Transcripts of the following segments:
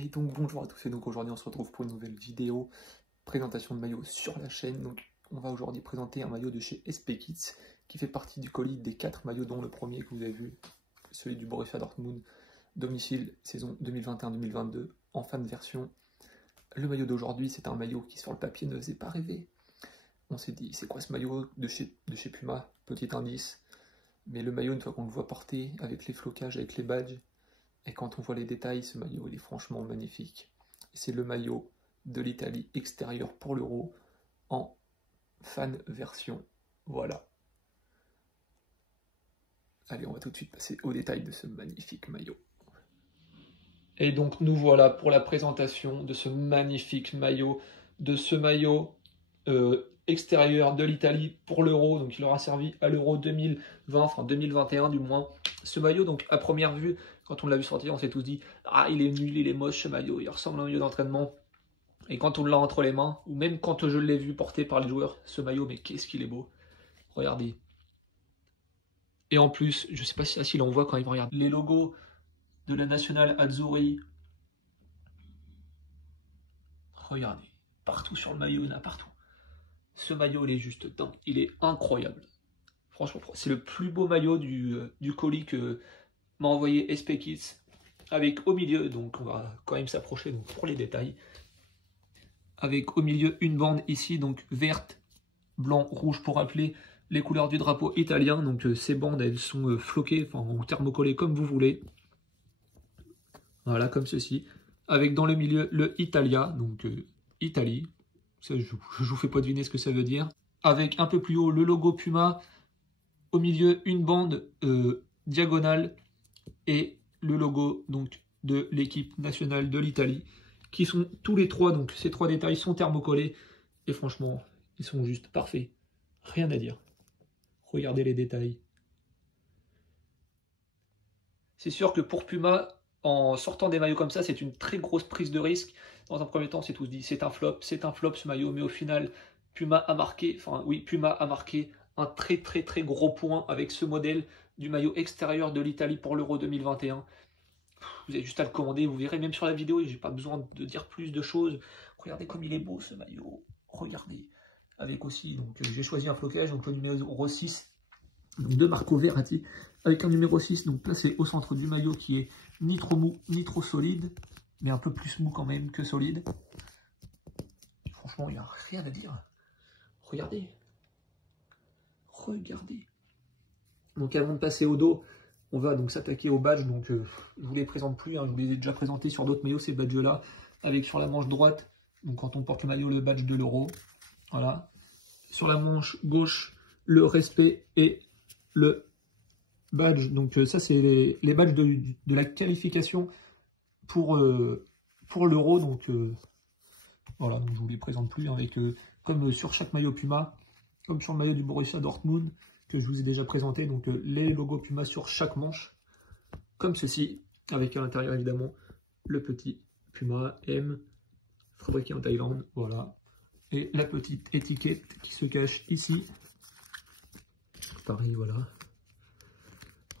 Et donc bonjour à tous, et donc aujourd'hui on se retrouve pour une nouvelle vidéo présentation de maillot sur la chaîne. Donc on va aujourd'hui présenter un maillot de chez SP Kids qui fait partie du colis des 4 maillots, dont le premier que vous avez vu, celui du Borussia Dortmund, domicile saison 2021-2022 en fan version. Le maillot d'aujourd'hui, c'est un maillot qui sur le papier ne faisait pas rêver. On s'est dit c'est quoi ce maillot de chez Puma, petit indice. Mais le maillot, une fois qu'on le voit porter avec les flocages, avec les badges, et quand on voit les détails, ce maillot il est franchement magnifique. C'est le maillot de l'Italie extérieur pour l'Euro en fan version. Voilà. Allez, on va tout de suite passer aux détails de ce magnifique maillot. Et donc nous voilà pour la présentation de ce magnifique maillot, extérieur de l'Italie pour l'Euro. Donc il aura servi à l'Euro 2020, enfin 2021 du moins. Ce maillot, donc à première vue, quand on l'a vu sortir, on s'est tous dit « Ah, il est nul, il est moche ce maillot, il ressemble à un maillot d'entraînement. » Et quand on l'a entre les mains, ou même quand je l'ai vu porté par les joueurs, ce maillot, mais qu'est-ce qu'il est beau. Regardez. Et en plus, je sais pas si l'on voit quand il regarde les logos de la Nationale Azzurri. Regardez, partout sur le maillot, il y en a partout. Ce maillot, il est juste dingue, il est incroyable. Franchement, c'est le plus beau maillot du colis que m'a envoyé SP Kids, avec au milieu, donc on va quand même s'approcher pour les détails, avec au milieu une bande ici, donc verte, blanc, rouge, pour rappeler les couleurs du drapeau italien. Donc ces bandes, elles sont floquées, enfin ou thermocollées comme vous voulez. Voilà, comme ceci. Avec dans le milieu le Italia, donc Italie. Ça, je vous fais pas deviner ce que ça veut dire. Avec un peu plus haut le logo Puma. Au milieu, une bande diagonale et le logo donc de l'équipe nationale de l'Italie, qui sont tous les trois, donc ces trois détails sont thermocollés et franchement, ils sont juste parfaits. Rien à dire. Regardez les détails. C'est sûr que pour Puma, en sortant des maillots comme ça, c'est une très grosse prise de risque. Dans un premier temps, c'est tous dit, c'est un flop ce maillot, mais au final, Puma a marqué un très gros point avec ce modèle du maillot extérieur de l'Italie pour l'Euro 2021. Vous avez juste à le commander, vous verrez même sur la vidéo, j'ai pas besoin de dire plus de choses. Regardez comme il est beau ce maillot, regardez. Avec aussi, donc j'ai choisi un flocage, donc le numéro 6, donc de Marco Verratti, avec un numéro 6 donc placé au centre du maillot qui est ni trop mou, ni trop solide, mais un peu plus mou quand même que solide. Franchement, il n'y a rien à dire. Regardez. Regardez. Donc avant de passer au dos, on va donc s'attaquer au badge. Donc je ne vous les présente plus, hein, je vous les ai déjà présentés sur d'autres maillots, ces badges-là, avec sur la manche droite, donc quand on porte le maillot, le badge de l'Euro. Voilà. Sur la manche gauche, le respect et le badge. Donc ça, c'est les badges de la qualification pour l'Euro. Donc voilà, donc je vous les présente plus, hein, avec comme sur chaque maillot Puma, comme sur le maillot du Borussia Dortmund, que je vous ai déjà présenté, donc les logos Puma sur chaque manche, comme ceci, avec à l'intérieur évidemment le petit Puma M, fabriqué en Thaïlande, voilà, et la petite étiquette qui se cache ici, pareil, voilà.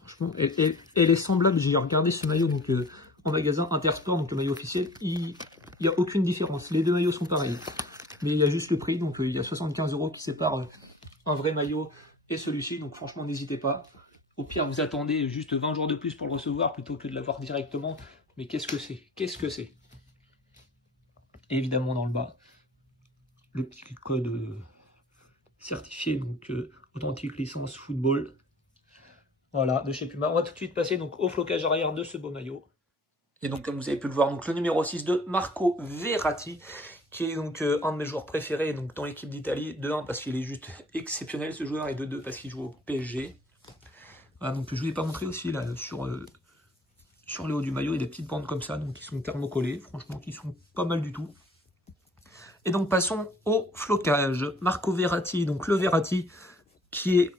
Franchement, elle est semblable, j'ai regardé ce maillot donc en magasin Intersport, donc le maillot officiel, il n'y a aucune différence, les deux maillots sont pareils, mais il y a juste le prix, donc il y a 75 € qui séparent un vrai maillot et celui-ci, donc franchement n'hésitez pas. Au pire vous attendez juste 20 jours de plus pour le recevoir plutôt que de l'avoir directement, mais qu'est-ce que c'est? Qu'est-ce que c'est? Évidemment dans le bas, le petit code certifié, donc authentique licence football. Voilà, de chez Puma. On va tout de suite passer donc au flocage arrière de ce beau maillot. Et donc comme vous avez pu le voir, donc le numéro 6 de Marco Verratti, qui est donc un de mes joueurs préférés donc dans l'équipe d'Italie. De 1 parce qu'il est juste exceptionnel ce joueur, et de 2 parce qu'il joue au PSG. Voilà, donc je ne vous ai pas montré aussi là sur le haut du maillot, il y a des petites bandes comme ça, donc qui sont thermocollées, franchement qui sont pas mal du tout. Et donc passons au flocage. Marco Verratti, donc le Verratti, qui est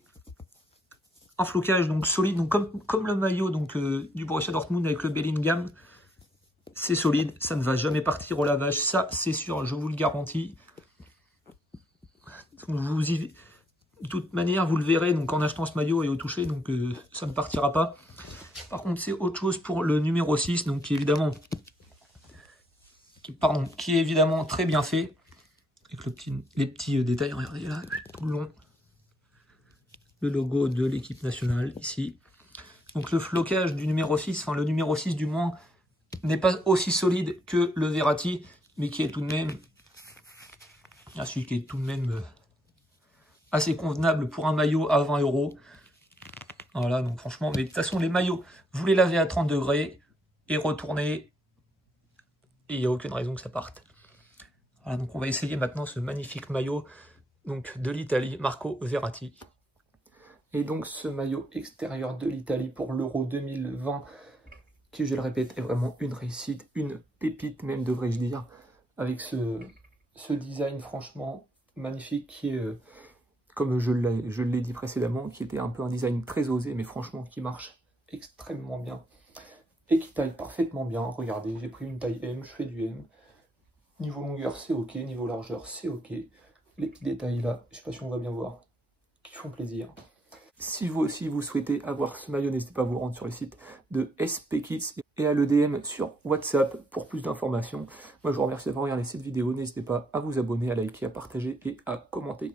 un flocage donc solide, donc comme le maillot donc du Borussia Dortmund avec le Bellingham. C'est solide, ça ne va jamais partir au lavage, ça c'est sûr, je vous le garantis. De toute manière, vous le verrez donc en achetant ce maillot et au toucher, donc ça ne partira pas. Par contre, c'est autre chose pour le numéro 6, donc qui évidemment qui est évidemment très bien fait. Avec les petits détails, regardez là, tout le long. Le logo de l'équipe nationale, ici. Donc le flocage du numéro 6, enfin le numéro 6 du moins, n'est pas aussi solide que le Verratti, mais qui est tout de même... qui est tout de même assez convenable pour un maillot à 20 €. Voilà, donc franchement, mais de toute façon, les maillots, vous les lavez à 30 degrés et retournez, et il n'y a aucune raison que ça parte. Voilà, donc on va essayer maintenant ce magnifique maillot donc, de l'Italie, Marco Verratti. Et donc ce maillot extérieur de l'Italie pour l'Euro 2020, qui, je le répète, est vraiment une réussite, une pépite même, devrais-je dire, avec ce design franchement magnifique qui est, comme je l'ai dit précédemment, qui était un peu un design très osé, mais franchement qui marche extrêmement bien. Et qui taille parfaitement bien. Regardez, j'ai pris une taille M, je fais du M. Niveau longueur, c'est ok. Niveau largeur, c'est ok. Les petits détails là, je sais pas si on va bien voir, qui font plaisir. Si vous aussi vous souhaitez avoir ce maillot, n'hésitez pas à vous rendre sur le site de SP Kids et à le DM sur WhatsApp pour plus d'informations. Moi je vous remercie d'avoir regardé cette vidéo. N'hésitez pas à vous abonner, à liker, à partager et à commenter.